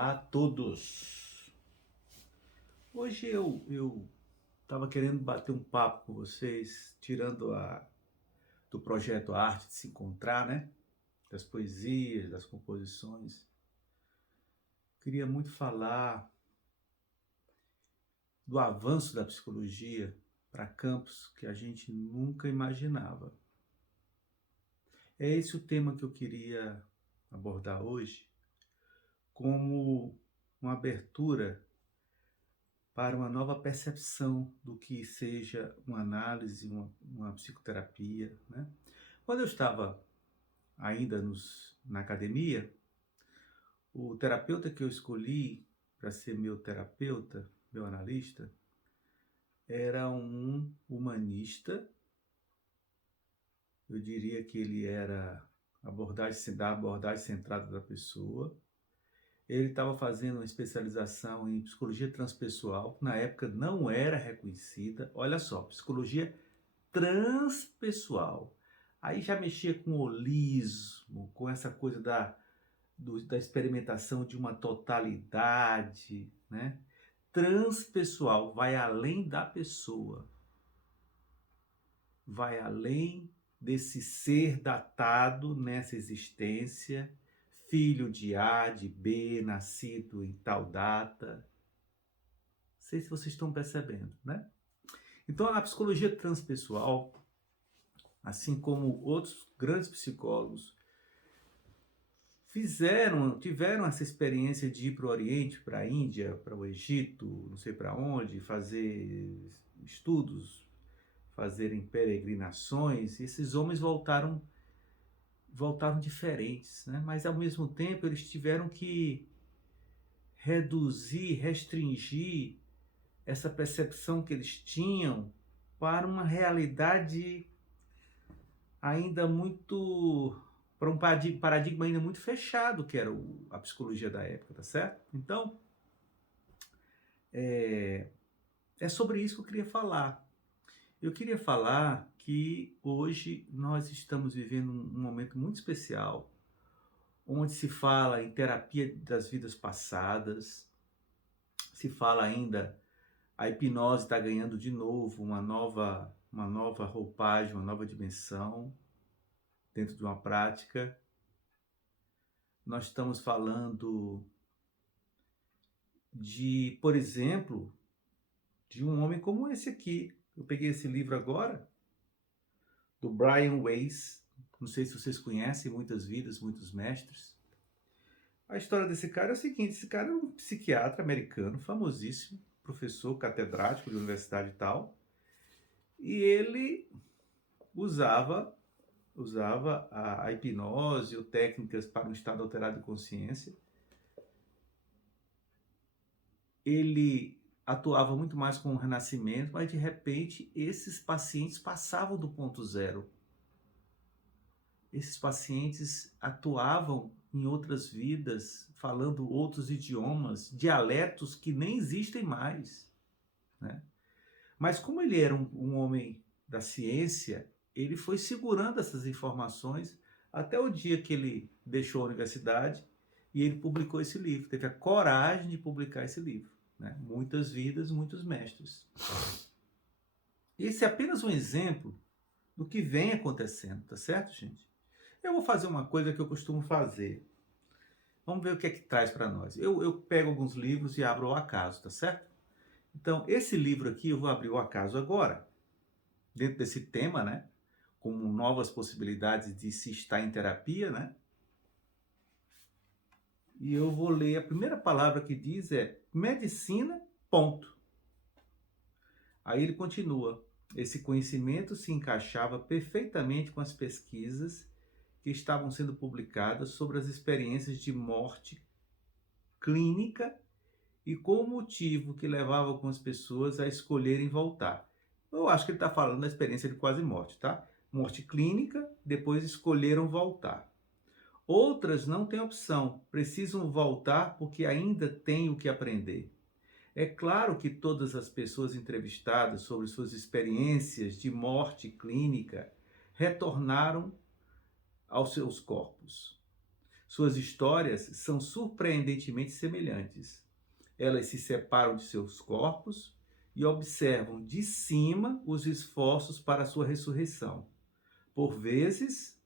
Olá a todos! Hoje eu estava querendo bater um papo com vocês, tirando do projeto Arte de Se Encontrar, né? Das poesias, das composições. Queria muito falar do avanço da psicologia para campos que a gente nunca imaginava. É esse o tema que eu queria abordar hoje, como uma abertura para uma nova percepção do que seja uma análise, uma psicoterapia, né? Quando eu estava ainda na academia, o terapeuta que eu escolhi para ser meu terapeuta, meu analista, era um humanista. Eu diria que ele era da abordagem centrada da pessoa. Ele estava fazendo uma especialização em psicologia transpessoal, que na época não era reconhecida. Olha só, psicologia transpessoal. Aí já mexia com holismo, com essa coisa da experimentação de uma totalidade, né? Transpessoal vai além da pessoa, vai além desse ser datado nessa existência, filho de A, de B, nascido em tal data. Não sei se vocês estão percebendo, né? Então, a psicologia transpessoal, assim como outros grandes psicólogos, tiveram essa experiência de ir para o Oriente, para a Índia, para o Egito, não sei para onde, fazer estudos, fazerem peregrinações, e esses homens voltaram diferentes, né? Mas ao mesmo tempo eles tiveram que reduzir, restringir essa percepção que eles tinham para uma realidade ainda muito, para um paradigma ainda muito fechado, que era a psicologia da época, tá certo? Então, é sobre isso que eu queria falar. Eu queria falar que hoje nós estamos vivendo um momento muito especial, onde se fala em terapia das vidas passadas, se fala ainda, a hipnose está ganhando de novo uma nova roupagem, uma nova dimensão dentro de uma prática. Nós estamos falando de, por exemplo, de um homem como esse aqui. Eu peguei esse livro agora, do Brian Weiss. Não sei se vocês conhecem, Muitas Vidas, Muitos Mestres. A história desse cara é o seguinte: esse cara é um psiquiatra americano, famosíssimo, professor catedrático de universidade e tal, e ele usava a hipnose ou técnicas para um estado alterado de consciência. Ele atuava muito mais com o renascimento, mas de repente esses pacientes passavam do ponto zero. Esses pacientes atuavam em outras vidas, falando outros idiomas, dialetos que nem existem mais, né? Mas como ele era um homem da ciência, ele foi segurando essas informações até o dia que ele deixou a universidade e ele publicou esse livro, teve a coragem de publicar esse livro, né? Muitas Vidas, Muitos Mestres. Esse é apenas um exemplo do que vem acontecendo, tá certo, gente? Eu vou fazer uma coisa que eu costumo fazer. Vamos ver o que é que traz para nós. Eu pego alguns livros e abro ao acaso, tá certo? Então, esse livro aqui eu vou abrir ao acaso agora, dentro desse tema, né? Como novas possibilidades de se estar em terapia, né? E eu vou ler, a primeira palavra que diz é medicina, ponto. Aí ele continua: esse conhecimento se encaixava perfeitamente com as pesquisas que estavam sendo publicadas sobre as experiências de morte clínica e com o motivo que levava algumas pessoas a escolherem voltar. Eu acho que ele está falando da experiência de quase morte, tá? Morte clínica, depois escolheram voltar. Outras não têm opção, precisam voltar porque ainda têm o que aprender. É claro que todas as pessoas entrevistadas sobre suas experiências de morte clínica retornaram aos seus corpos. Suas histórias são surpreendentemente semelhantes. Elas se separam de seus corpos e observam de cima os esforços para a sua ressurreição. Por vezes,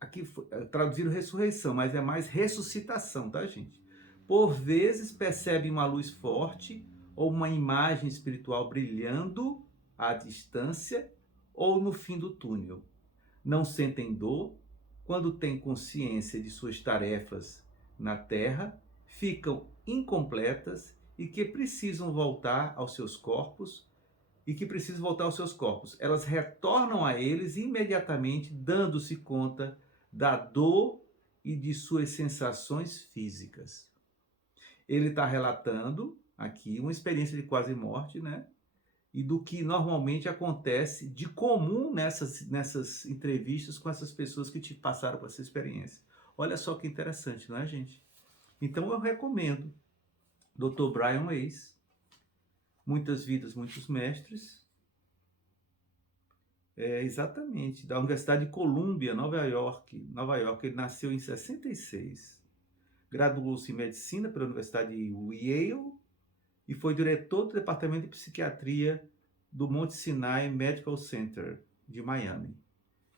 aqui traduziram ressurreição, mas é mais ressuscitação, tá, gente? Por vezes percebem uma luz forte ou uma imagem espiritual brilhando à distância ou no fim do túnel. Não sentem dor quando têm consciência de suas tarefas na Terra, ficam incompletas e que precisam voltar aos seus corpos Elas retornam a eles imediatamente, dando-se conta da dor e de suas sensações físicas. Ele está relatando aqui uma experiência de quase morte, né? E do que normalmente acontece de comum nessas entrevistas com essas pessoas que te passaram por essa experiência. Olha só que interessante, não é, gente? Então eu recomendo Dr. Brian Weiss, Muitas Vidas, Muitos Mestres, exatamente, da Universidade de Columbia, Nova York. Ele nasceu em 66. Graduou-se em medicina pela Universidade de Yale e foi diretor do Departamento de Psiquiatria do Monte Sinai Medical Center de Miami.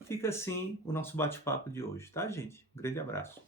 Fica assim o nosso bate-papo de hoje, tá, gente? Um grande abraço.